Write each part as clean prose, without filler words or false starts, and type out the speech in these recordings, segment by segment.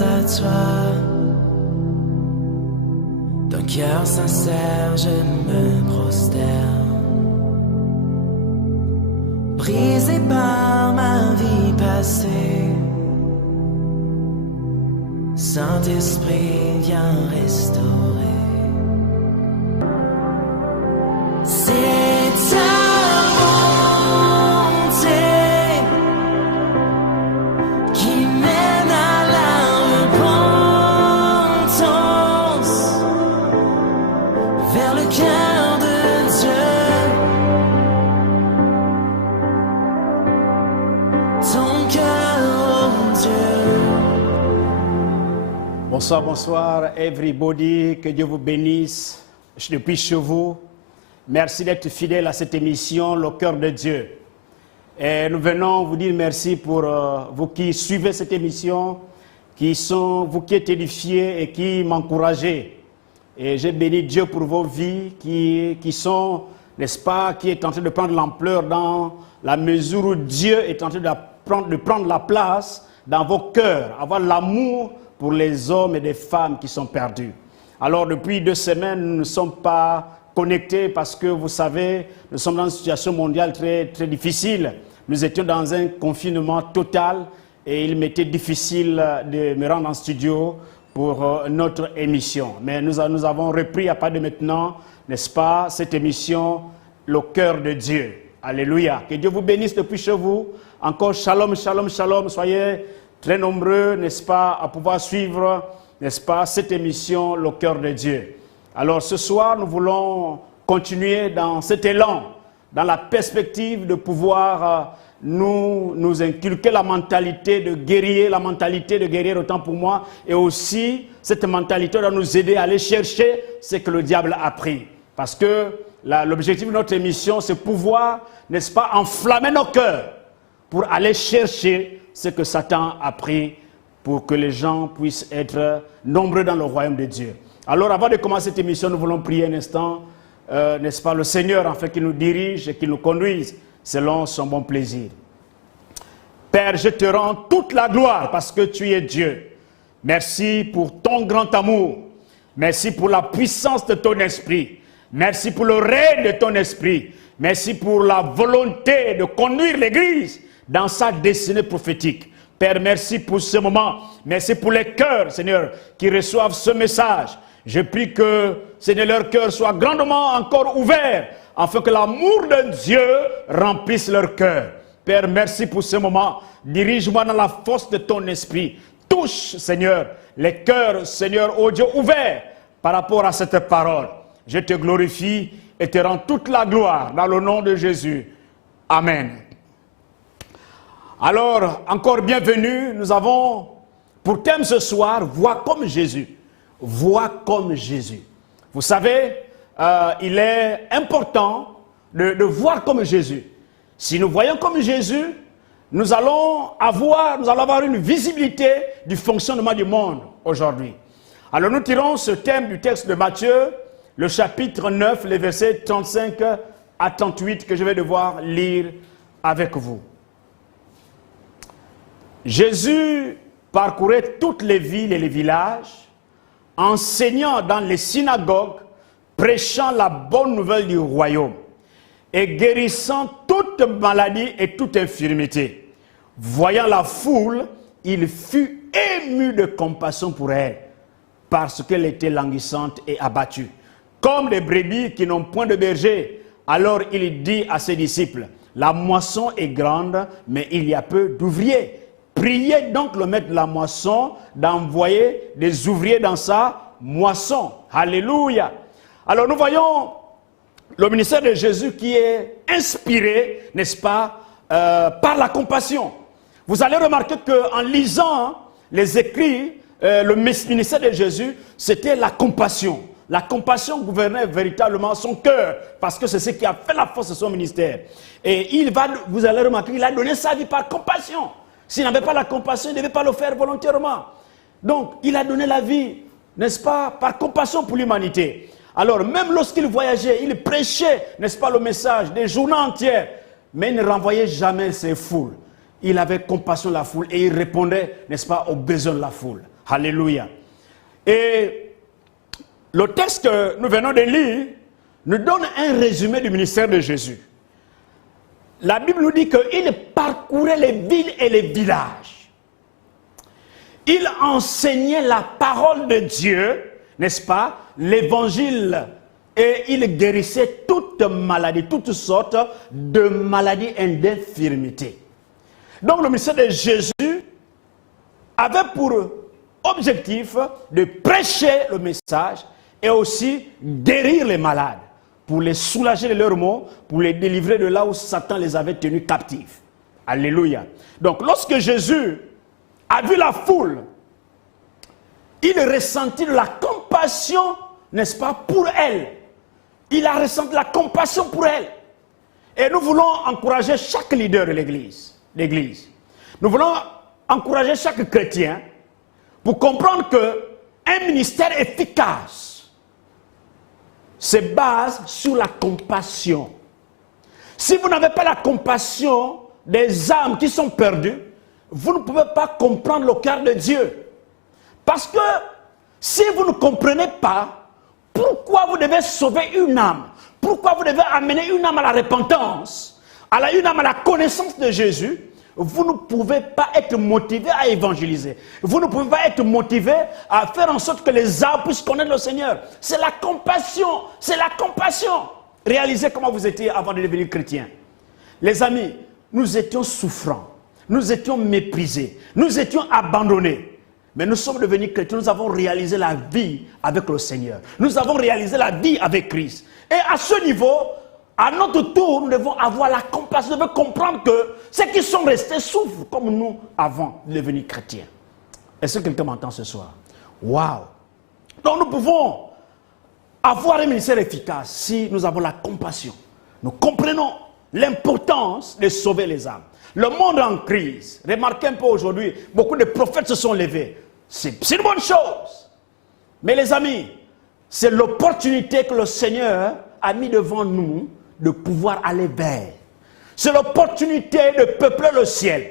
à toi. D'un cœur sincère, je me prosterne. Brisé par ma vie passée, Saint-Esprit, viens restaurer. C'est ta bonté qui mène à la repentance, vers le cœur de Dieu. Ton cœur, oh Dieu. Bonsoir, bonsoir, everybody. Que Dieu vous bénisse depuis chez vous. Merci d'être fidèle à cette émission, Le Cœur de Dieu. Et nous venons vous dire merci pour vous qui suivez cette émission, vous qui êtes édifiés et qui m'encouragez. Et j'ai béni Dieu pour vos vies qui sont, n'est-ce pas, qui est en train de prendre l'ampleur dans la mesure où Dieu est en train de prendre la place dans vos cœurs, avoir l'amour pour les hommes et les femmes qui sont perdus. Alors depuis 2 semaines, nous ne sommes pas connectés parce que vous savez, nous sommes dans une situation mondiale très, très difficile. Nous étions dans un confinement total et il m'était difficile de me rendre en studio pour notre émission. Mais nous avons repris à partir de maintenant, n'est-ce pas, cette émission, Le Cœur de Dieu. Alléluia. Que Dieu vous bénisse depuis chez vous. Encore shalom, shalom, shalom. Soyez très nombreux, n'est-ce pas, à pouvoir suivre, n'est-ce pas, cette émission, Le Cœur de Dieu. Alors ce soir, nous voulons continuer dans cet élan, dans la perspective de pouvoir nous inculquer la mentalité de guerrier, autant pour moi, et aussi cette mentalité doit nous aider à aller chercher ce que le diable a pris. Parce que l'objectif de notre émission, c'est pouvoir, n'est-ce pas, enflammer nos cœurs pour aller chercher ce que Satan a pris pour que les gens puissent être nombreux dans le royaume de Dieu. Alors avant de commencer cette émission, nous voulons prier un instant, n'est-ce pas, le Seigneur, afin qu'il nous dirige et qu'il nous conduise selon son bon plaisir. Père, je te rends toute la gloire parce que tu es Dieu. Merci pour ton grand amour. Merci pour la puissance de ton esprit. Merci pour le règne de ton esprit. Merci pour la volonté de conduire l'Église dans sa destinée prophétique. Père, merci pour ce moment. Merci pour les cœurs, Seigneur, qui reçoivent ce message. Je prie que, Seigneur, leur cœur soit grandement encore ouvert, afin que l'amour de Dieu remplisse leur cœur. Père, merci pour ce moment. Dirige-moi dans la force de ton esprit. Touche, Seigneur, les cœurs, Seigneur, ô Dieu, ouverts par rapport à cette parole. Je te glorifie et te rends toute la gloire dans le nom de Jésus. Amen. Alors, encore bienvenue, nous avons pour thème ce soir, vois comme Jésus. Vois comme Jésus. Vous savez, il est important de voir comme Jésus. Si nous voyons comme Jésus, nous allons avoir une visibilité du fonctionnement du monde aujourd'hui. Alors nous tirons ce thème du texte de Matthieu, le chapitre 9, les versets 35 à 38 que je vais devoir lire avec vous. Jésus parcourait toutes les villes et les villages, enseignant dans les synagogues, prêchant la bonne nouvelle du royaume et guérissant toute maladie et toute infirmité. Voyant la foule, il fut ému de compassion pour elle, parce qu'elle était languissante et abattue, comme des brebis qui n'ont point de berger. Alors il dit à ses disciples, la moisson est grande, mais il y a peu d'ouvriers. Priez donc le maître de la moisson d'envoyer des ouvriers dans sa moisson. Alléluia. Alors nous voyons le ministère de Jésus qui est inspiré, n'est-ce pas, par la compassion. Vous allez remarquer qu'en lisant les écrits, le ministère de Jésus, c'était la compassion. La compassion gouvernait véritablement son cœur, parce que c'est ce qui a fait la force de son ministère. Et vous allez remarquer qu'il a donné sa vie par compassion. S'il n'avait pas la compassion, il ne devait pas le faire volontairement. Donc, il a donné la vie, n'est-ce pas, par compassion pour l'humanité. Alors, même lorsqu'il voyageait, il prêchait, n'est-ce pas, le message des journées entières, mais il ne renvoyait jamais ses foules. Il avait compassion de la foule et il répondait, n'est-ce pas, aux besoins de la foule. Alléluia. Et le texte que nous venons de lire nous donne un résumé du ministère de Jésus. La Bible nous dit qu'il parcourait les villes et les villages. Il enseignait la parole de Dieu, n'est-ce pas, l'évangile, et il guérissait toute maladie, toutes sortes de maladies et d'infirmités. Donc le ministère de Jésus avait pour objectif de prêcher le message et aussi guérir les malades, pour les soulager de leurs maux, pour les délivrer de là où Satan les avait tenus captifs. Alléluia. Donc lorsque Jésus a vu la foule, il ressentit de la compassion, n'est-ce pas, pour elle. Il a ressenti la compassion pour elle. Et nous voulons encourager chaque leader de l'Église. Nous voulons encourager chaque chrétien pour comprendre qu'un ministère efficace se base sur la compassion. Si vous n'avez pas la compassion des âmes qui sont perdues, vous ne pouvez pas comprendre le cœur de Dieu. Parce que si vous ne comprenez pas pourquoi vous devez sauver une âme, pourquoi vous devez amener une âme à la repentance, une âme à la connaissance de Jésus, vous ne pouvez pas être motivé à évangéliser. Vous ne pouvez pas être motivé à faire en sorte que les âmes puissent connaître le Seigneur. C'est la compassion, c'est la compassion. Réalisez comment vous étiez avant de devenir chrétien. Les amis, nous étions souffrants, nous étions méprisés, nous étions abandonnés. Mais nous sommes devenus chrétiens, nous avons réalisé la vie avec le Seigneur. Nous avons réalisé la vie avec Christ. Et à ce niveau, à notre tour, nous devons avoir la compassion, nous devons comprendre que ceux qui sont restés souffrent comme nous avant de devenir chrétiens. Est-ce que quelqu'un m'entend ce soir? Waouh! Donc nous pouvons avoir un ministère efficace si nous avons la compassion. Nous comprenons l'importance de sauver les âmes. Le monde en crise. Remarquez un peu aujourd'hui, beaucoup de prophètes se sont levés. C'est une bonne chose. Mais les amis, c'est l'opportunité que le Seigneur a mis devant nous de pouvoir aller vers. C'est l'opportunité de peupler le ciel.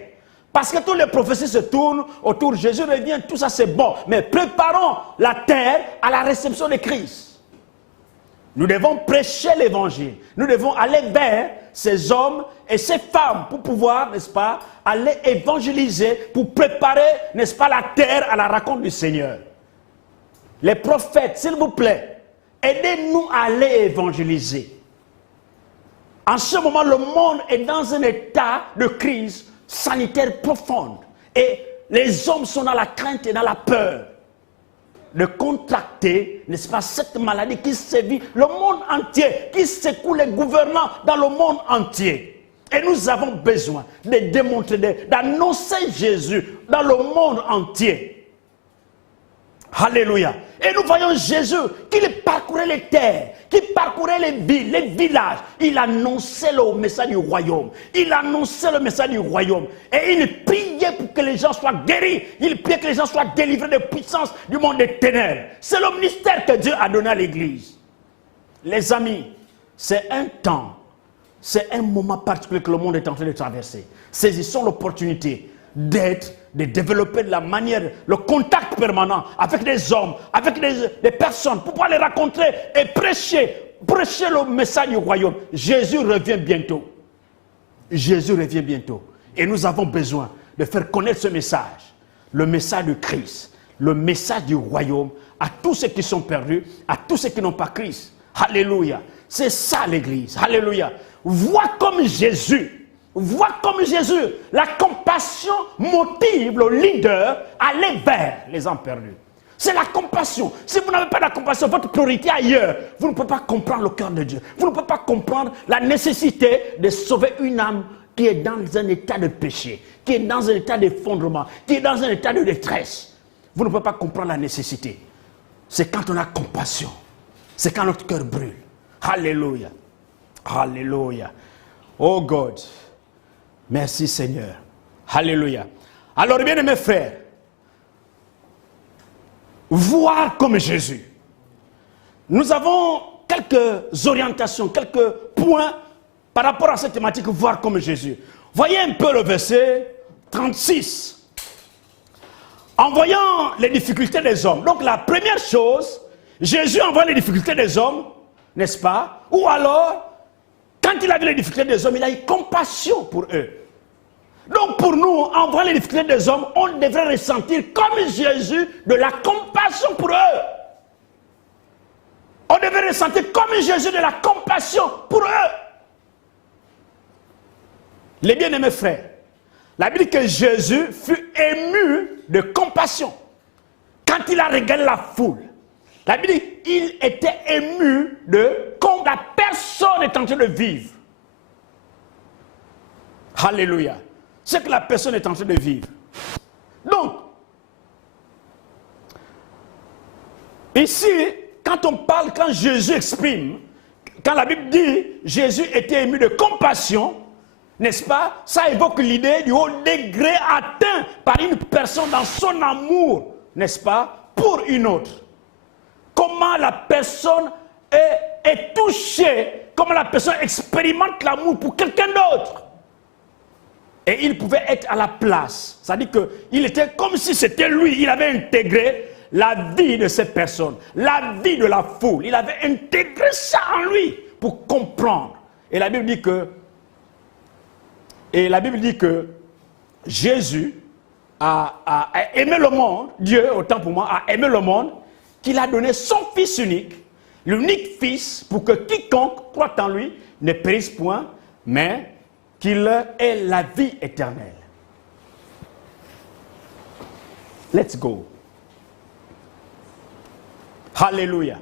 Parce que tous les prophéties se tournent autour de Jésus, revient, tout ça c'est bon. Mais préparons la terre à la réception de Christ. Nous devons prêcher l'évangile. Nous devons aller vers ces hommes et ces femmes pour pouvoir, n'est-ce pas, aller évangéliser, pour préparer, n'est-ce pas, la terre à la rencontre du Seigneur. Les prophètes, s'il vous plaît, aidez-nous à aller évangéliser. En ce moment, le monde est dans un état de crise sanitaire profonde. Et les hommes sont dans la crainte et dans la peur de contracter, n'est-ce pas, cette maladie qui sévit le monde entier, qui secoue les gouvernants dans le monde entier. Et nous avons besoin de démontrer, d'annoncer Jésus dans le monde entier. Alléluia. Et nous voyons Jésus qui parcourait les terres, qui parcourait les villes, les villages. Il annonçait le message du royaume. Il annonçait le message du royaume. Et il priait pour que les gens soient guéris. Il priait que les gens soient délivrés de puissance du monde des ténèbres. C'est le ministère que Dieu a donné à l'Église. Les amis, c'est un temps, c'est un moment particulier que le monde est en train de traverser. Saisissons l'opportunité de développer de la manière, le contact permanent avec des hommes, avec des personnes, pour pouvoir les rencontrer et prêcher le message du royaume. Jésus revient bientôt. Jésus revient bientôt. Et nous avons besoin de faire connaître ce message, le message de Christ, le message du royaume à tous ceux qui sont perdus, à tous ceux qui n'ont pas Christ. Alléluia. C'est ça l'Église. Alléluia. Vois comme Jésus. Vois comme Jésus, la compassion motive le leader à aller vers les âmes perdues. C'est la compassion. Si vous n'avez pas la compassion, votre priorité ailleurs, vous ne pouvez pas comprendre le cœur de Dieu. Vous ne pouvez pas comprendre la nécessité de sauver une âme qui est dans un état de péché, qui est dans un état d'effondrement, qui est dans un état de détresse. Vous ne pouvez pas comprendre la nécessité. C'est quand on a compassion. C'est quand notre cœur brûle. Alléluia. Alléluia. Oh God. Merci Seigneur. Alléluia. Alors bien mes frères, voir comme Jésus. Nous avons quelques orientations, quelques points par rapport à cette thématique, voir comme Jésus. Voyez un peu le verset 36. en voyant les difficultés des hommes. Donc la première chose, Jésus en voyant les difficultés des hommes, n'est-ce pas? Ou alors, quand il a vu les difficultés des hommes, il a eu compassion pour eux. Donc pour nous, en voyant les difficultés des hommes, on devrait ressentir comme Jésus de la compassion pour eux. On devrait ressentir comme Jésus de la compassion pour eux. Les bien-aimés frères, la Bible dit que Jésus fut ému de compassion. Quand il a regardé la foule, la Bible dit qu'il était ému de comme la personne est en train de vivre. Alléluia. C'est que la personne est en train de vivre. Donc, ici, quand Jésus exprime, quand la Bible dit Jésus était ému de compassion, n'est-ce pas? Ça évoque l'idée du haut degré atteint par une personne dans son amour, n'est-ce pas? Pour une autre. Comment la personne est touchée, comment la personne expérimente l'amour pour quelqu'un d'autre. Et il pouvait être à la place. C'est-à-dire qu'il était comme si c'était lui. Il avait intégré la vie de ces personnes, la vie de la foule. Il avait intégré ça en lui pour comprendre. Et la Bible dit que Jésus a aimé le monde, Dieu, autant pour moi, a aimé le monde, qu'il a donné son Fils unique, l'unique Fils, pour que quiconque croit en lui ne périsse point, mais qu'il ait la vie éternelle. Let's go. Alléluia.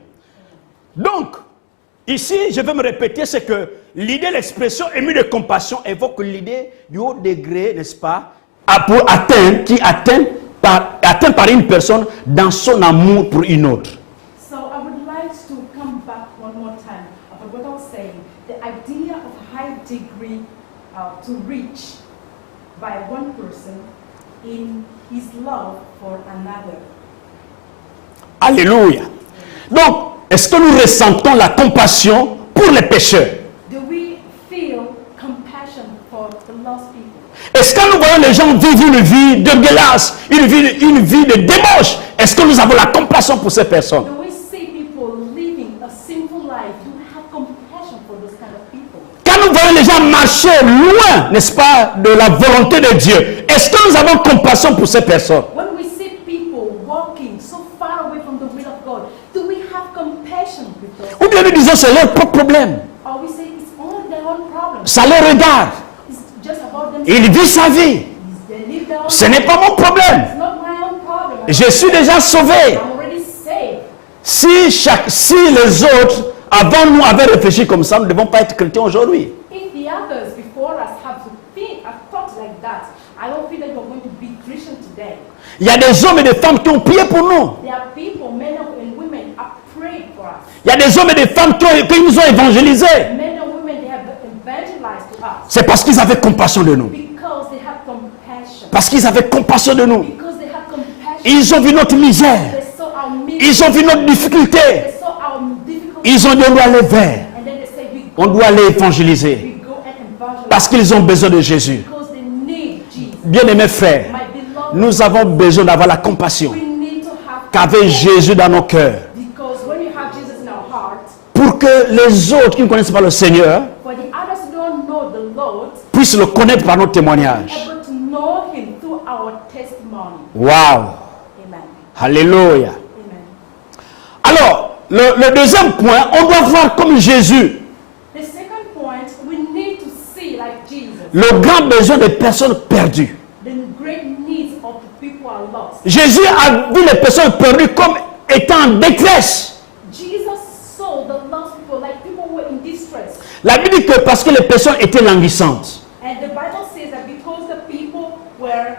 Donc, ici, je vais me répéter, c'est que l'idée, l'expression émue de compassion évoque l'idée du haut degré, n'est-ce pas, pour atteint par une personne dans son amour pour une autre. So I would like to come back one more time about what I was saying. The idea of high degree to reach by one person in his love for another. Alléluia. Donc, est-ce que nous ressentons la compassion pour les pécheurs? Do we feel compassion for the lost people? Est-ce que nous voyons les gens vivre une vie dégueulasse, une vie de débauche? Est-ce que nous avons la compassion pour ces personnes? Do we see people living a sinful life? Do we have compassion for those kind of people? Quand nous voyons les gens marcher loin, n'est-ce pas, de la volonté de Dieu, est-ce que nous avons compassion pour ces personnes? When we see people walking so far away from the will of God, do we have compassion with those? Ou bien nous disons c'est leur propre problème. Or we say it's only their own problem. Ça les regarde. It's just about them. Il vit sa vie. They live their own Ce n'est pas mon problème. It's not my own problem. Je suis déjà sauvé. I'm already saved. Si les autres avant nous avaient réfléchi comme ça, nous ne devons pas être chrétiens aujourd'hui. If the others before us have thought like that, I don't feel like we're going to be Christian today. Il y a des hommes et des femmes qui ont prié pour nous. There are people, men and women, are praying for us. Il y a des hommes et des femmes qui nous ont évangélisés. Men and women, they have evangelized to us C'est parce qu'ils avaient compassion de nous. because they have compassion. Parce qu'ils avaient compassion de nous. Because they have compassion. Ils ont vu notre misère. They saw our misery. Ils ont vu notre difficulté. They saw our difficulty. Ils ont dit on doit aller vers. And then they say On doit aller évangéliser. we go and evangelize Parce qu'ils ont besoin de Jésus. because they need Jesus. Bien-aimés frères, My beloved, nous avons besoin d'avoir la compassion we need to have qu'avait Jésus dans nos cœurs. because when you have Jesus in our heart, Pour que les autres qui ne connaissent pas le Seigneur for the others who don't know the Lord, puissent le connaître par notre témoignage. able to know Him through our testimony. Waouh! Amen. Alléluia! Amen. Alors, le deuxième point, on doit voir comme Jésus The second point, we need to see like Jesus, le grand besoin des personnes perdues. the great needs of the people are lost. Jésus a vu les personnes perdues comme étant en détresse. Jesus saw the lost people like people who were in distress. La Bible dit que parce que les personnes étaient languissantes. And the Bible says that because the people were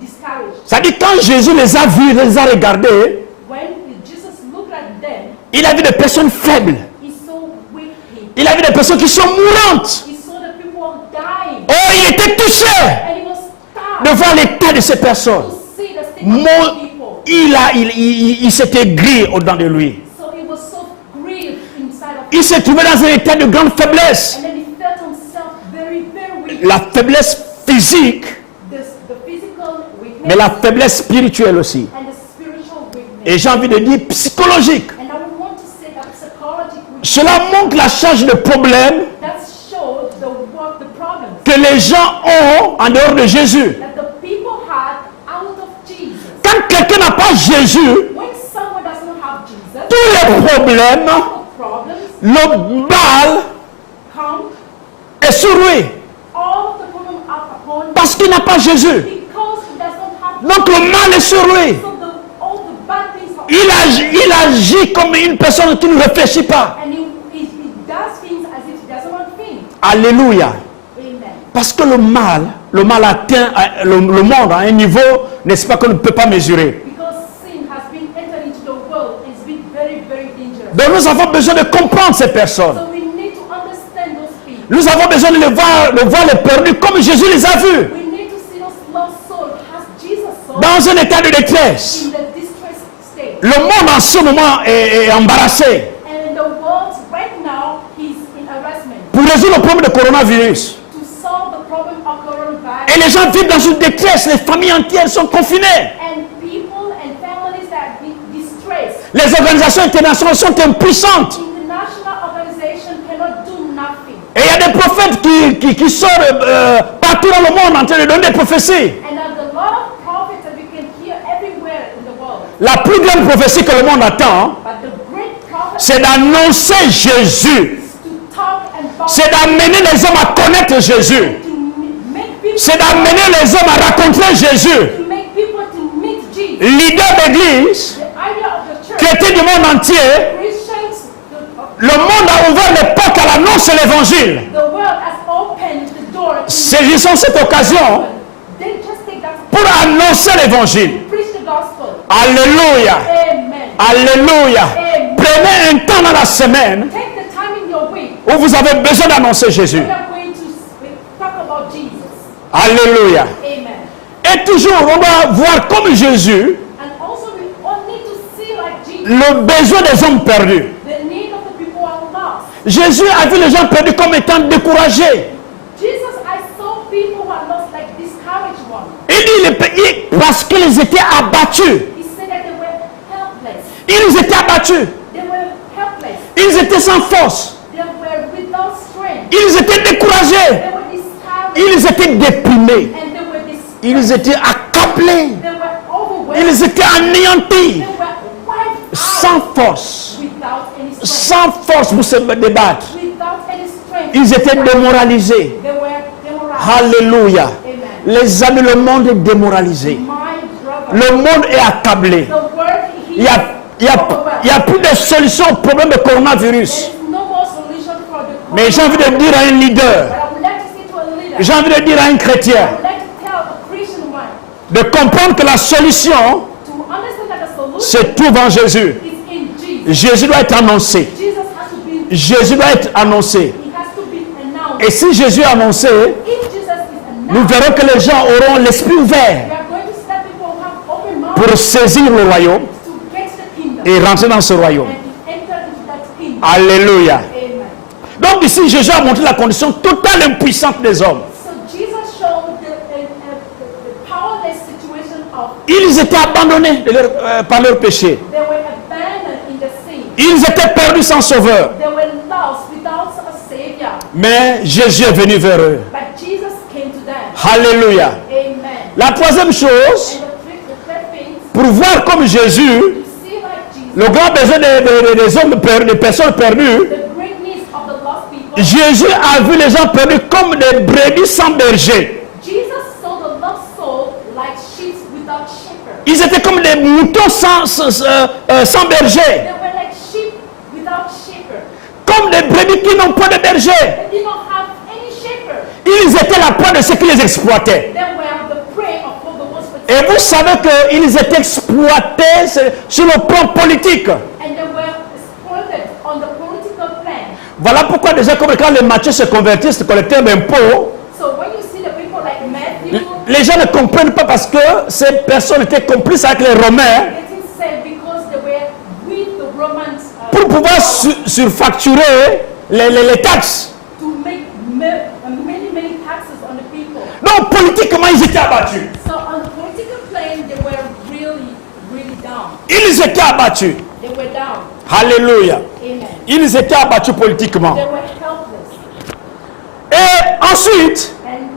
discouraged, Ça dit quand Jésus les a vus, les a regardés, when Jesus looked at them, il a vu des personnes faibles. He saw weak people. Il a vu des personnes qui sont mourantes. He saw the people dying. Oh, il était touché And he was de starved voir l'état de ces personnes. to see the state of the people. Il s'était gris au-dedans de lui. So he was so grieved inside of him. Il s'est trouvé dans un état de grande faiblesse. And then he felt himself very, very weak. La faiblesse physique The physical weakness mais la faiblesse spirituelle aussi. and the spiritual weakness. Et j'ai envie de dire psychologique. And I would want to say that psychological weakness Cela montre la charge de problèmes that showed the problems que les gens ont en dehors de Jésus. that the people had out of Jesus. Quand quelqu'un n'a pas Jésus, When someone does not have Jesus, tous les problèmes, all the problems le mal come, est sur lui. all of the problems are upon him Parce qu'il n'a pas Jésus. because he does not have Donc le mal est sur lui. So all the bad things are Il agit comme une personne qui ne réfléchit pas. and he does things as if he doesn't want to think. Alléluia. Amen. Parce que le mal atteint le monde à un niveau, n'est-ce pas, qu'on ne peut pas mesurer. Because sin has been entered into the world and it's been very, very dangerous. Donc nous avons besoin de comprendre ces personnes. So we need to understand those people. Nous avons besoin de voir les perdus comme Jésus les a vus. We need to see those lost souls as Jesus saw Dans un état de détresse. in the distressed state. Le monde en ce moment est embarrassé. And the world right now is in harassment Pour résoudre le problème de coronavirus. to solve the problem of Et coronavirus. les gens vivent dans une détresse. Les familles entières sont confinées. And people and families that are distressed. Les organisations internationales sont impuissantes. International organization cannot do nothing. Et il y a des prophètes qui sortent partout dans le monde en train de donner des prophéties. And there's a lot of prophets that we can hear everywhere in the world. La plus grande prophétie que le monde attend, But the great prophet c'est d'annoncer Jésus. is to talk and talk, C'est d'amener les hommes à connaître Jésus. to make people, C'est d'amener les hommes à rencontrer Jésus. to make people to meet Jesus. Leader d'église, The idea of the church, chrétien du monde entier, Christians, le monde a ouvert les portes à l'annonce de l'évangile. the world has opened the door. Saisissons cette occasion Then just take that pour annoncer l'évangile. preach the gospel. Alléluia. Amen. Alléluia. Prenez un temps dans la semaine Take the time in your week. où vous avez besoin d'annoncer Jésus. We are going to talk about Jesus. Alléluia. Amen. Et toujours, on doit voir comme Jésus And also we all need to see like Jesus, le besoin des hommes perdus. the need of the people who are lost. Jésus a vu les gens perdus comme étant découragés. Jesus, I saw people who are lost like discouraged ones. Il dit parce qu'ils étaient abattus. He said that they were helpless. Ils étaient abattus. They were helpless. Ils étaient sans force. They were without strength. Ils étaient découragés. They were discouraged. Ils étaient déprimés. And they were distressed. Ils étaient accablés. They were overwhelmed. Ils étaient anéantis. They were wiped out Sans force. without any strength. Sans force pour se débattre. Without any strength. Ils étaient démoralisés. They were demoralized. Alléluia. Amen. Les amis, le monde est démoralisé. My brother, Le monde est accablé. the word Il n'y a plus de solution au problème de coronavirus. There is no more solution for the Mais j'ai envie de dire à un leader, But I would like to say to a leader, j'ai envie de dire à un chrétien, I would like to tell a Christian one de comprendre que la solution to understand that the solution se trouve en Jésus. is in Jesus. Jésus doit être annoncé. Jesus has to be, Jésus doit être annoncé. he has to be announced. Et si Jésus est annoncé, If Jesus is nous announced, verrons que les gens auront l'esprit ouvert we are going to see that people have open mouth pour saisir le royaume to get the kingdom et rentrer dans ce royaume. and to enter into that kingdom. Alléluia. Amen. Donc ici, Jésus a montré la condition totale impuissante des hommes. So Jesus showed the powerless situation of Ils étaient abandonnés par leur péché. they were abandoned in the sin. Ils étaient perdus sans sauveur. They were lost without a savior. Mais Jésus est venu vers eux. But Jesus came to them. Alléluia. Amen. La troisième chose, And the third thing, pour voir comme Jésus, to see like Jesus, le grand besoin des hommes perdus, des personnes perdues, the great needs of the lost people. Jésus a vu les gens perdus comme des brebis sans berger. Jesus saw the lost soul like sheep without shepherd. Ils étaient comme des moutons sans berger. They were like sheep without shepherd. Comme des brebis qui n'ont pas de berger. They did not have any shepherd. Ils étaient la proie de ceux qui les exploitaient. They were the prey of all the ones with Et vous savez qu'ils étaient exploités sur le plan politique. and they were exploited on the political plan. Voilà pourquoi déjà comme quand les Matthieu se convertissent, collecteurs d'impôts, So when you see the people like Matthew les gens ne comprennent pas parce que ces personnes étaient complices avec les Romains getting saved because they were with the Romans pour pouvoir surfacturer les taxes. to make many taxes on the people. Donc politiquement, ils étaient abattus. So on the political plan, really down. Ils étaient abattus. They were down. Alléluia. Amen. Ils étaient abattus politiquement. They were helpless. Et ensuite, And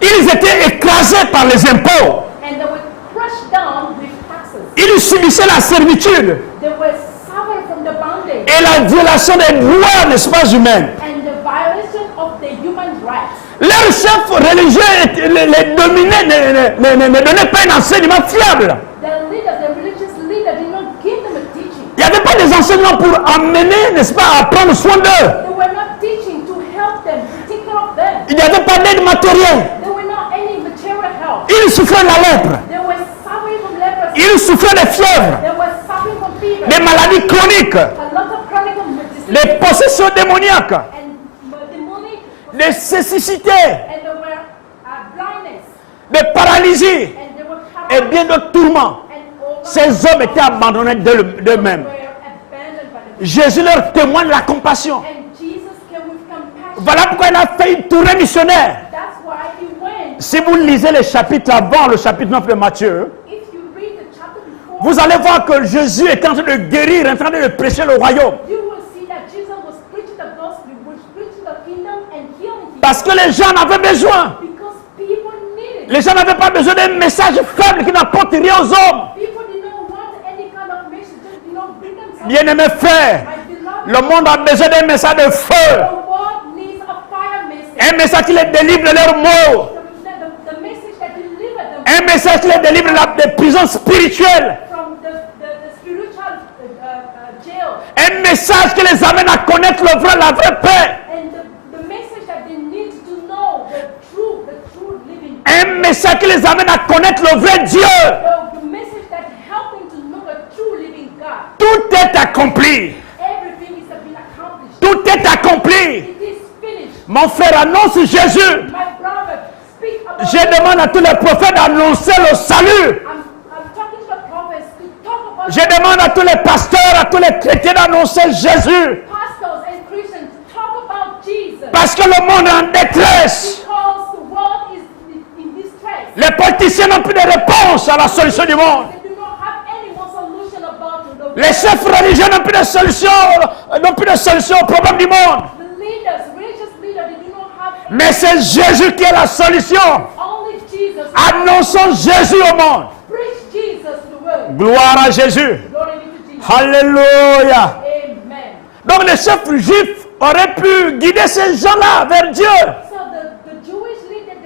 ils étaient écrasés par les impôts. they were crushed down with taxes. Ils subissaient la servitude They were suffering from the bondage et la violation des droits, n'est-ce pas, humains. and the violation of the human rights. Leurs chefs religieux les dominaient, ne donnaient pas un enseignement fiable. The religious leader did not give them a teaching. Il n'y avait pas des enseignements pour amener, n'est-ce pas, à prendre soin d'eux. They were not teaching to help them, to take care of them. Il n'y avait pas d'aide matérielle. There were not any material help. Ils souffraient de la lèpre. They were suffering from leprosy. Ils souffraient de fièvre, They were suffering from fever. des maladies chroniques, A lot of chronic diseases des possessions démoniaques, and demonic des cécicités, and there were blindness des paralysies and they were et bien d'autres tourments. and all Ces hommes étaient abandonnés d'eux-mêmes. were abandoned by the Jésus leur témoigne la compassion. and Jesus came with compassion. Voilà pourquoi il a fait une tournée missionnaire. That's why he went. Si vous lisez les chapitres avant le chapitre 9 de Matthieu, If you read the chapter before, vous allez voir que Jésus est en train de guérir, en train de prêcher le royaume. you will see that Jesus was preaching the gospel, was preaching the kingdom and healing people Parce que les gens en avaient besoin. because people needed it. Les gens n'avaient pas besoin d'un message faible qui n'apporte rien aux hommes. People did not want any kind of message, just did not bring them something. Bien-aimés frères, My beloved, le monde a besoin d'un message de feu. the world needs a fire message. Un message qui les délivre de leurs maux. The message that delivered them Un message qui les délivre des prisons spirituelles. from the spiritual jail. Un message qui les amène à connaître la vraie paix. And the message that they need to know the true living. Un message qui les amène à connaître le vrai Dieu. The message that help them to know the true living God. Tout est accompli. Everything is been accomplished. Tout est accompli. It is finished. Mon frère, annonce Jésus. My brother, speak about Je demande à tous les prophètes d'annoncer le salut. I'm talking to the prophets to talk about Je demande à tous les pasteurs, à tous les chrétiens d'annoncer Jésus. pastors and Christians to talk about Jesus. Parce que le monde est en détresse. Because the world is in distress. Les politiciens n'ont plus de réponse à la solution du monde. They do not have any one solution about the Les chefs religieux n'ont plus de solution au problème du monde. The leaders, religious leaders, they do not have any. Mais c'est Jésus qui est la solution. Only Jesus. Annonçons Jésus au monde. Preach Jesus to the world. Gloire à Jésus. Glory be to Jesus. Alléluia. Amen. Donc les chefs juifs auraient pu guider ces gens-là vers Dieu. So the Jewish leaders,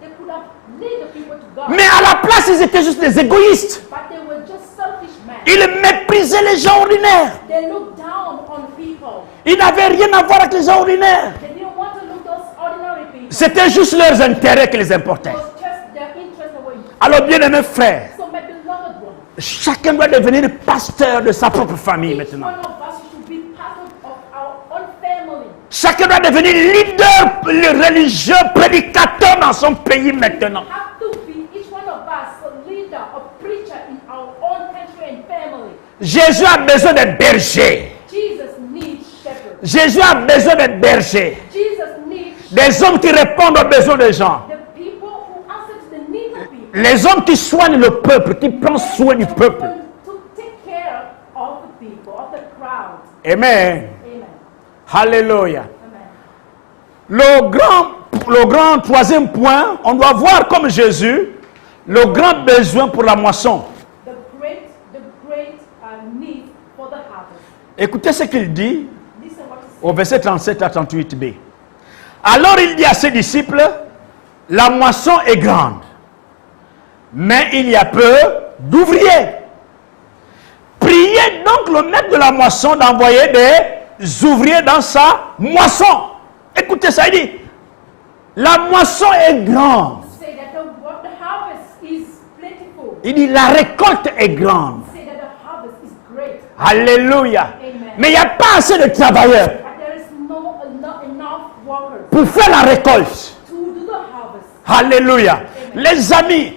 they could have lead the people to God. Mais à la place, ils étaient juste des égoïstes. But they were just selfish men. Ils méprisaient les gens ordinaires. They looked down on people. Ils n'avaient rien à voir avec les gens ordinaires. They didn't want to look those ordinary people. C'était juste leurs intérêts qui les importaient. It was just their interest that were. Alors bien aimés frères, So my beloved one, chacun doit devenir pasteur de sa propre famille each maintenant. one of us should be part of our own family. Chacun doit devenir leader religieux, prédicateur dans son pays maintenant. Have to be each one of us a leader, a preacher in our own country and family. Jésus a besoin de bergers. Jesus needs shepherds. Jésus a besoin de bergers. Jesus needs Des hommes qui répondent aux besoins des gens. the people who answer to the needs of people. Les hommes qui soignent le peuple, qui prennent soin du peuple. To take care of the people, of the crowd. Amen. Amen. Alléluia. Amen. Le grand troisième point, on doit voir comme Jésus le grand besoin pour la moisson. The great need for the harvest. Écoutez ce qu'il dit Listen what he au verset 37 à 38b. Alors il dit à ses disciples, la moisson est grande, mais il y a peu d'ouvriers. Priez donc le maître de la moisson d'envoyer des ouvriers dans sa moisson. Écoutez ça, il dit, la moisson est grande. say that the harvest is plentiful. Il dit, la récolte est grande. Say that the harvest is great. Alléluia. Amen. Mais il n'y a pas assez de travailleurs But there is not enough workers pour faire la récolte. to do the harvest. Alléluia. Les amis,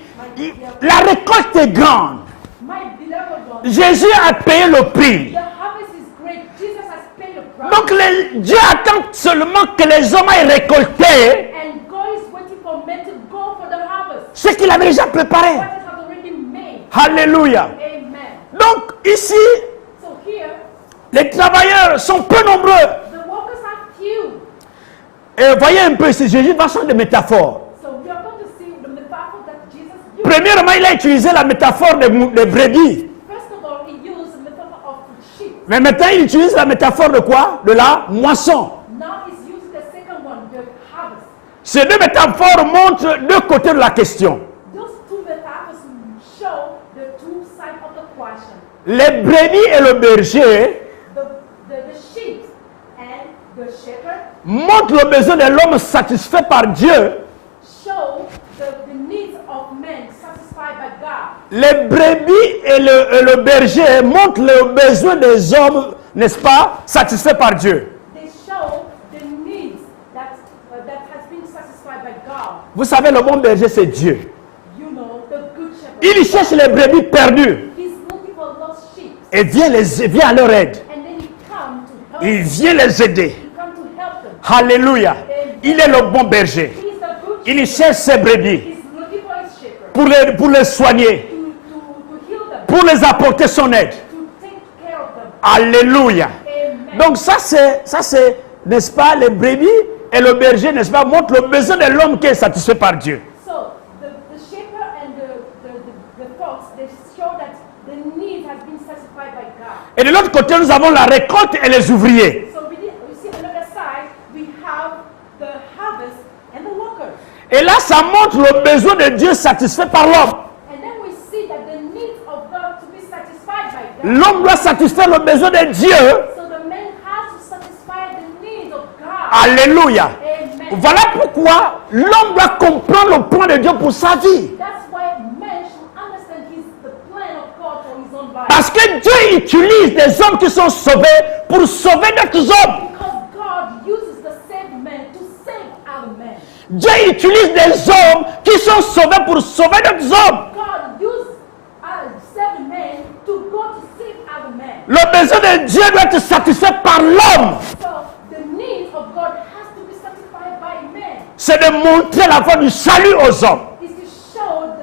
la récolte est grande. My beloved one, Jésus a payé le prix. the harvest is great. Jesus has paid the price. Donc Dieu attend seulement que les hommes aillent récolter And God is waiting for men to go for the harvest. ce qu'il avait déjà préparé. What is already made. Alléluia. Amen. Donc ici, So here, les travailleurs sont peu nombreux. the workers are few. Et voyez un peu ici, Jésus va changer de métaphore. So we are going to see the metaphor that Jesus used. Premièrement, il a utilisé la métaphore des brebis. First of all, he used the metaphor of sheep. Mais maintenant, il utilise la métaphore de quoi? De la moisson. Now he's using the second one, the harvest. Ces deux métaphores montrent deux côtés de la question. Those two metaphors show the two sides of the question. Les brebis et le berger The sheep and the shepherd montrent le besoin de l'homme satisfait par Dieu. show the needs of men satisfied by God. Les brebis et le berger montrent le besoin des hommes, n'est-ce pas, satisfaits par Dieu. They show the needs that has been satisfied by God. Vous savez, le bon berger, c'est Dieu. You know, the good shepherd. Il cherche les brebis perdues He's looking for lost sheep. et vient à leur aide. And then he comes to help Il them. vient les aider. He comes to help them. Alléluia. Il est le bon berger. He's the good Il shepherd. cherche ses brebis He's looking for his shepherd pour les soigner, to heal them, pour les apporter son aide. to take care of them. Alléluia. Amen. Donc ça c'est, n'est-ce pas, les brebis et le berger, n'est-ce pas, montrent le besoin de l'homme qui est satisfait par Dieu. So the shepherd and the fox, they show that the need has been satisfied by God. Et de l'autre côté, nous avons la récolte et les ouvriers. So we see on the other side, we have the harvest and the workers. Et là, ça montre le besoin de Dieu satisfait par l'homme. And then we see that the needs of God to be satisfied by God. L'homme doit satisfaire le besoin de Dieu. So the man has to satisfy the needs of God. Alléluia. Amen. Voilà pourquoi l'homme doit comprendre le plan de Dieu pour sa vie. That's why man should understand the plan of God for his own life. Parce que Dieu utilise des hommes qui sont sauvés pour sauver d'autres hommes. Because God uses the saved man to save other men. Dieu utilise des hommes qui sont sauvés pour sauver d'autres hommes. God uses saved men to go to save other men. Le besoin de Dieu doit être satisfait par l'homme. So the needs of God has to be satisfied by men. C'est de montrer la voie du salut aux hommes. Is to show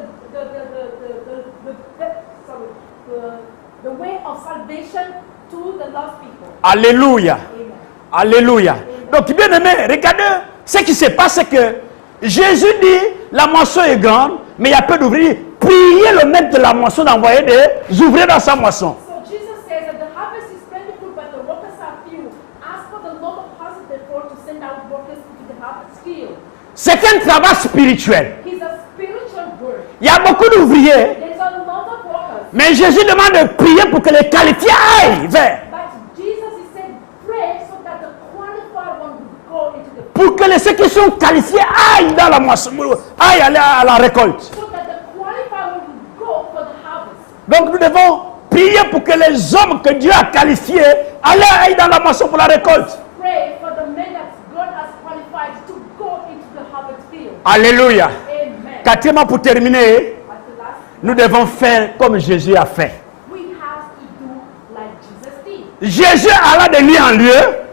the way of salvation to the lost people. Alléluia. Amen. Alléluia. Donc, bien aimé, regardez ce qui se passe, c'est que Jésus dit, la moisson est grande, mais il y a peu d'ouvriers. Priez le maître de la moisson d'envoyer des ouvriers dans sa moisson. So Jesus says that the harvest is plentiful, but the workers are few. Ask for the Lord of harvest, therefore, to send out workers into the harvest field. C'est un travail spirituel. He's a spiritual word. Il y a beaucoup d'ouvriers, There's a lot of workers. mais Jésus demande de prier pour que les qualifiés aillent vers. But Jesus, he said, pray so that the qualified one will go into the Pour que ceux qui sont qualifiés aillent dans la moisson, aillent aller à la récolte. so that the qualified one will go for the harvest. Donc nous devons prier pour que les hommes que Dieu a qualifiés aillent dans la moisson pour la récolte. Pray for the men that God has qualified to go into the harvest field. Alléluia. Amen. Quatrièmement, pour terminer, At the last, nous devons faire comme Jésus a fait. we have to do like Jesus did. Jésus alla de lieu en lieu,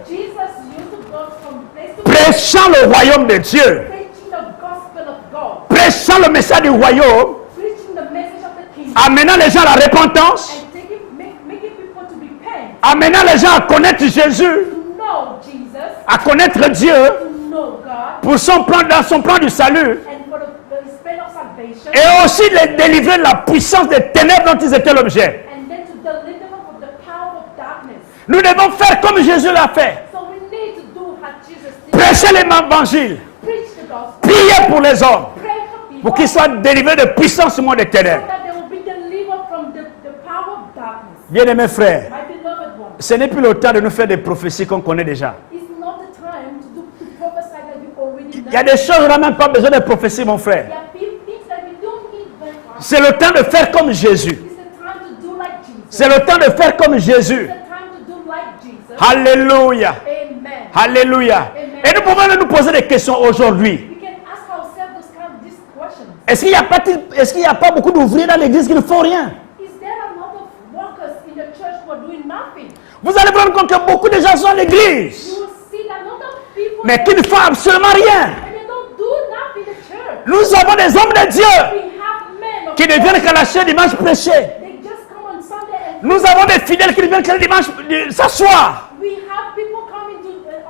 Jesus used to go from place to place, prêchant le royaume de Dieu, preaching the gospel of God, prêchant le message du royaume, preaching the message of the kingdom, amenant les gens à la repentance, and making people to repent, amenant les gens à connaître Jésus, to know Jesus, à connaître Dieu to know God, pour son plan, dans son plan du salut, and for the plan of salvation, et aussi les délivrer de la puissance des ténèbres dont ils étaient l'objet. and then to deliver them from the power of darkness. Nous devons faire comme Jésus l'a fait. So we need to do what Jesus did. Prêcher l'évangile, Preach the gospel, prier pour les hommes, pray for people, pour qu'ils soient délivrés de puissance du monde des so ténèbres. that they will be delivered from the power of darkness. Bien-aimés frères, My beloved one, ce n'est plus le temps de nous faire des prophéties qu'on connaît déjà. it's not the time to prophesy that you already know. Il y a des choses, on n'a même pas besoin de prophéties, mon frère. There are things that we don't need very much. C'est le temps de faire comme Jésus. It's the time to do like Jesus. C'est le temps de faire comme Jésus. It's the time to do like Jesus. Alléluia. Amen. Alléluia. Et nous pouvons nous poser des questions aujourd'hui. We can ask ourselves these questions. Est-ce qu'il n'y a pas beaucoup d'ouvriers dans l'église qui ne font rien? Is there a lot of workers in the church who are doing nothing? Vous allez prendre compte que beaucoup de gens sont à l'église, You will see that a lot of people mais qui ne font absolument rien. and they don't do nothing in the church. Nous avons des hommes de Dieu We have men of on qui ne viennent qu'à la chaîne dimanche prêcher. They just come on Sunday and Nous avons des fidèles qui ne viennent que le dimanche s'asseoir. we have people coming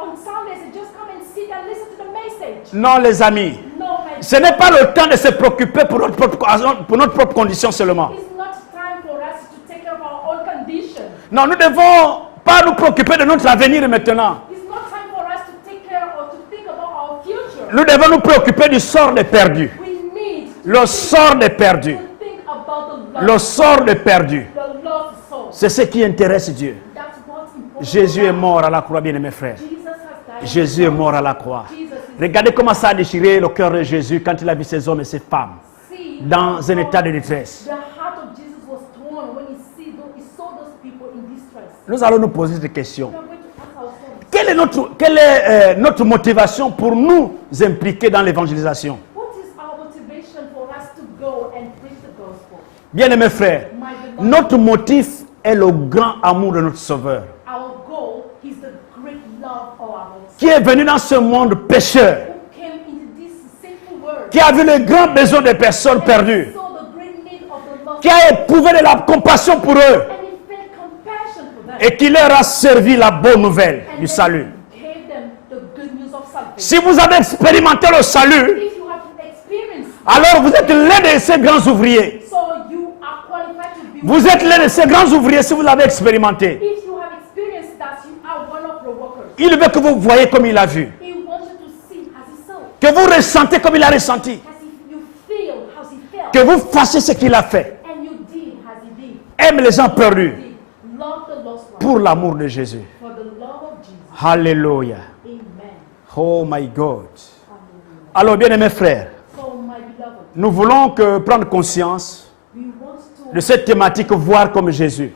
on Sundays and just come and sit and listen to the message. Non, les amis. No, my Ce n'est pas le temps de se préoccuper pour notre propre condition seulement. it's not time for us to take care of our own condition. Non, nous ne devons pas nous préoccuper de notre avenir maintenant. It's not time for us to take care or to think about our future. Nous devons nous préoccuper du sort des perdus. We need to Le sort des perdus. think about the Le lost, sort des perdus. the lost soul. C'est ce qui intéresse Dieu. That's what's important. Jésus est mort à la croix, bien-aimés frères. Jesus has died. Jésus est mort à la croix. Jesus is Regardez comment ça a déchiré le cœur de Jésus quand il a vu ces hommes et ces femmes see dans un how état de détresse. the heart of Jesus was torn when he saw those people in distress. Nous allons nous poser cette question. We are going to ask ourselves, Quelle est notre motivation pour nous impliquer dans l'évangélisation? what is our motivation for us to go and preach the gospel? Bien-aimés frères, My beloved, notre motif est le grand amour de notre Sauveur, our goal is the great love of our Lord, qui est venu dans ce monde pécheur, who came into this sinful world, qui a vu le grand besoin des personnes perdues, saw the great need of the lost, qui a éprouvé de la compassion pour eux and he felt compassion for them, et qui leur a servi la bonne nouvelle and du then salut. gave them the good news of salvation. Si vous avez expérimenté le salut, If you have experienced, alors vous êtes l'un de ces grands ouvriers. so you are qualified to be. Vous êtes l'un de ces grands ouvriers si vous l'avez expérimenté. If you have experienced that, you are one of the workers. Il veut que vous voyez comme il a vu, He wants you to see as he saw, que vous ressentez comme il a ressenti, as if you feel as he felt, que vous fassiez ce qu'il a fait. and you did as he did. Aime les gens perdus Did. Love the lost one pour l'amour de Jésus. for the love of Jesus. Alléluia. Amen. Oh my God. Hallelujah. Alors bien aimés frères, So, my beloved, nous voulons que prendre conscience we want to de cette thématique voir comme Jésus.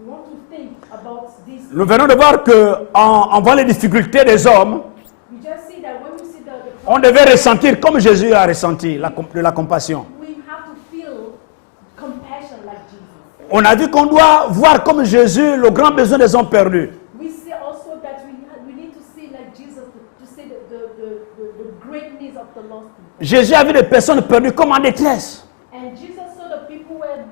we want to think about this. Nous venons de voir que en voyant les difficultés des hommes, We just see that when we see the on devait ressentir comme Jésus a ressenti de la compassion. we have to feel compassion like Jesus. On a vu qu'on doit voir comme Jésus le grand besoin des hommes perdus. We see also that we need to see like Jesus to see the great needs of the lost people. Jésus a vu des personnes perdues comme en détresse. And Jesus saw the people were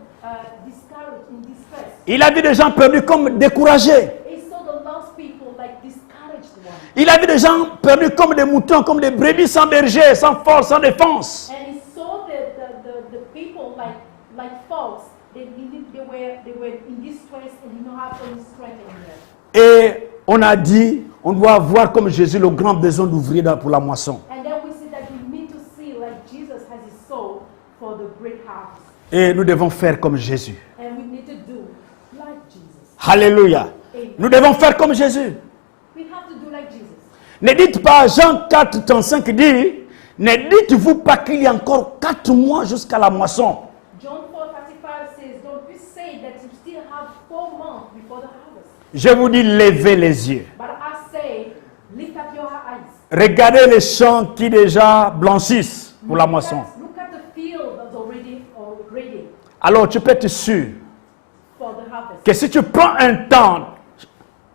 discouraged in distress. Il a vu des gens perdus comme découragés. He saw the lost people like discouraged ones. Il a vu des gens perdus comme des moutons, comme des brebis sans berger, sans force, sans défense. And he saw the people like folks. They were in distress and did not have any strength anymore. Et on a dit, on doit voir comme Jésus le grand besoin d'ouvriers pour la moisson. And then we see that we need to see like Jesus has his soul for the great harvest. Et nous devons faire comme Jésus. And we need to do like Jesus. Alléluia. Nous devons faire comme Jésus. We have to do like Jesus. Ne dites pas, Jean 4, 35 dit, ne dites-vous pas qu'il y a encore 4 mois jusqu'à la moisson. John 4:35 says, don't you say that you still have 4 months before the harvest. Je vous dis, levez les yeux. But I say, lift up your eyes. Regardez les champs qui déjà blanchissent pour la moisson. Look at the field that's already ready Alors tu peux être sûr for the harvest. que si tu prends un temps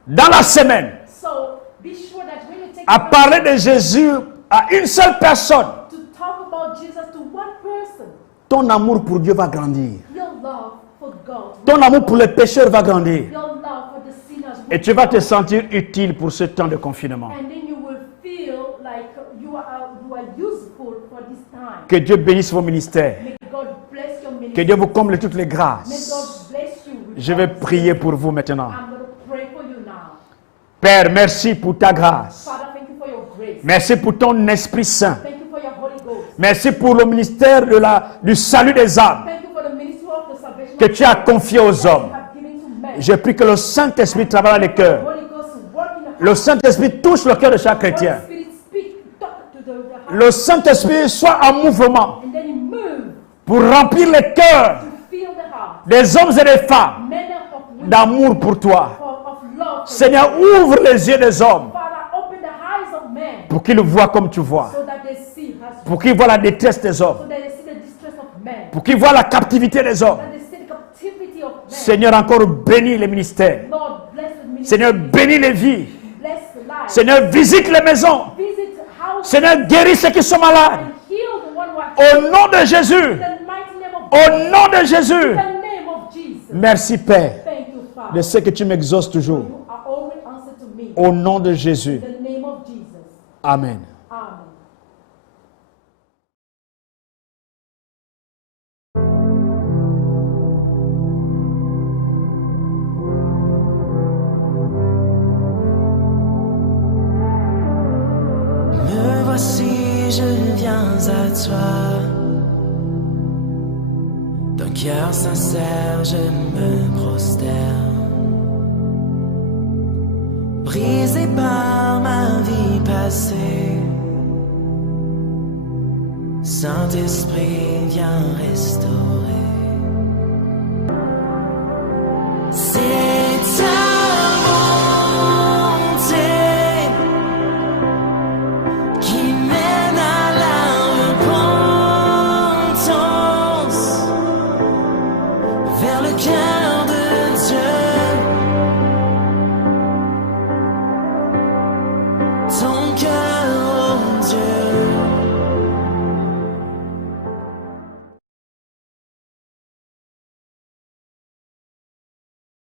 dans la semaine So be sure that when you take à time parler de Jésus à une seule personne, to talk about Jesus to one person, ton amour pour Dieu va grandir. your love for God, Ton amour pour les pécheurs va grandir. your love for the sinners, Et tu vas te sentir utile pour ce temps de confinement. and then you will feel like you are useful for this time. Que Dieu bénisse vos ministères. May God bless your Que ministry. Dieu vous comble toutes les May grâces. God bless you. with Je vais God. prier pour vous maintenant. I'm going to pray for you now. Père, merci pour ta grâce. Father, thank you for your grace. Merci pour ton Esprit Saint. Thank you for your Holy Ghost. Merci pour le ministère du salut des âmes Thank you for the ministry of the salvation que of tu as God confié aux that you hommes. have given to men. Je prie que le Saint-Esprit travaille dans les cœurs. Holy Ghost work in the Le Saint-Esprit touche le cœur de chaque Holy chrétien. Spirit speak, talk to the heart, Le Saint-Esprit soit en mouvement and then you move pour remplir les cœurs to feel the heart. des hommes et des femmes Men of women d'amour pour toi. of love. for Seigneur, ouvre les yeux des hommes you. Father, open the eyes of men pour qu'ils voient comme tu vois. so that they see as Pour qu'ils voient la détresse des hommes. so that they see the distress of men. Pour qu'ils voient la captivité des hommes. That they see the captivity of men. Seigneur, encore bénis les ministères. Lord, bless the ministry. Seigneur, bénis les vies. Bless the lives. Seigneur, visite les maisons. Visit houses Seigneur, guéris ceux qui sont malades. and heal the one who are Au nom de Jésus, in the mighty name of Au nom de Jésus. In the name of Jesus. Merci Père Thank you, Father. de ce que tu m'exauces toujours. You are always answered to me. Au nom de Jésus. In the name of Jesus. Amen. Amen. Me voici, je viens à toi. D'un cœur sincère, je me prosterne. Brisé par ma vie passée, Saint-Esprit, viens restaurer.